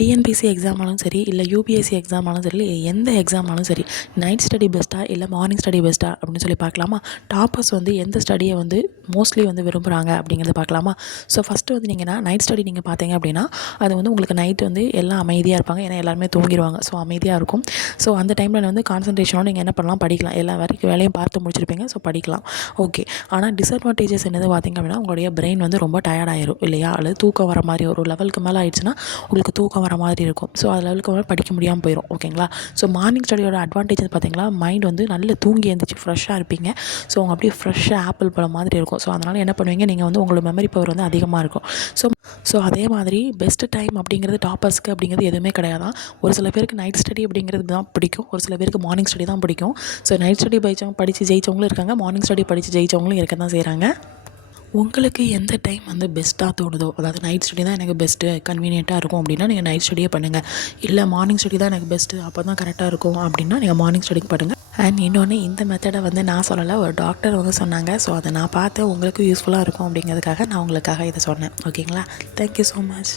TNPSC எக்ஸாமாலும் சரி, இல்லை UPSC எக்ஸாமாலும் சரி, எந்த எக்ஸாமாலும் சரி, நைட் ஸ்டடி பெஸ்ட்டா இல்லை மார்னிங் ஸ்டடி பெஸ்ட்டா அப்படின்னு சொல்லி பார்க்கலாமா? டாப்பர்ஸ் வந்து எந்த ஸ்டடியை வந்து மோஸ்ட்லி வந்து விரும்புகிறாங்க அப்படிங்கிறத பார்க்கலாமா? ஸோ ஃபஸ்ட்டு வந்து நைட் ஸ்டடி நீங்கள் பார்த்தீங்க அப்படின்னா, அது வந்து உங்களுக்கு நைட்டு வந்து எல்லாம் அமைதியாக இருப்பாங்க. ஏன்னா எல்லாருமே தூங்கிடுவாங்க. ஸோ அமைதியாக இருக்கும். ஸோ அந்த டைமில் வந்து கான்சன்ட்ரேஷனோட நீங்கள் என்ன பண்ணலாம், படிக்கலாம். எல்லா வரைக்கும் வேலையும் பார்த்து முடிச்சிருப்பீங்க. ஸோ படிக்கலாம். ஓகே. ஆனால் டிஸ்அட்வான்டேஜஸ் என்னது பார்த்தீங்க அப்படின்னா, உங்களுடைய பிரெயின் வந்து ரொம்ப டயர்ட் ஆயிரும் இல்லையா? அல்லது தூக்கம் வர மாதிரி ஒரு லெவலுக்கு மேலே ஆயிடுச்சுன்னா உங்களுக்கு தூக்கம் வர மாதிரி இருக்கும். ஸோ அது லெவலுக்கு மேலே படிக்க முடியாமல் போயிடும். ஓகேங்களா? ஸோ மார்னிங் ஸ்டடியோட அட்வான்டேஜ் பார்த்தீங்களா, மைண்ட் வந்து நல்ல தூங்கி எழுந்திரிச்சு ஃப்ரெஷ்ஷாக இருப்பீங்க. ஸோ அவங்க அப்படியே ஃப்ரெஷ்ஷாக ஆப்பிள் பழம் மாதிரி இருக்கும். ஸோ அதனால் என்ன பண்ணுவீங்க, நீங்கள் வந்து உங்களோட மெமரி பவர் வந்து அதிகமாக இருக்கும். ஸோ அதே மாதிரி பெஸ்ட்டு டைம் அப்படிங்கிறது டாப்பர்ஸ்க்கு அப்படிங்கிறது எதுவுமே கிடையாதான். ஒரு சில பேருக்கு நைட் ஸ்டடி அப்படிங்கிறது தான் பிடிக்கும். ஒரு சில பேருக்கு மார்னிங் ஸ்டடி தான் பிடிக்கும். ஸோ நைட் ஸ்டடி படித்து ஜெயிச்சவங்களும் இருக்காங்க. மார்னிங் ஸ்டடி படித்து ஜெயிச்சவங்களும் இருக்க தான் செய்கிறாங்க. உங்களுக்கு எந்த டைம் வந்து பெஸ்ட்டாக தோணுதோ, அதாவது நைட் ஸ்டடி தான் எனக்கு பெஸ்ட்டு கன்வீனியண்ட்டாக இருக்கும் அப்படின்னா நீங்கள் நைட் ஸ்டடியே பண்ணுங்கள். இல்லை மார்னிங் ஸ்டடி தான் எனக்கு பெஸ்ட்டு அப்போ தான் கரெக்டாக இருக்கும் அப்படின்னா நீங்கள் மார்னிங் ஸ்டடிக்கு பண்ணுங்கள். அண்ட் இன்னொன்று, இந்த மெத்தடை வந்து நான் சொல்லலை, ஒரு டாக்டர் வந்து சொன்னாங்க. ஸோ அதை நான் பார்த்து உங்களுக்கு யூஸ்ஃபுல்லாக இருக்கும் அப்படிங்கிறதுக்காக நான் உங்களுக்காக இதை சொன்னேன். ஓகேங்களா? Thank you so much.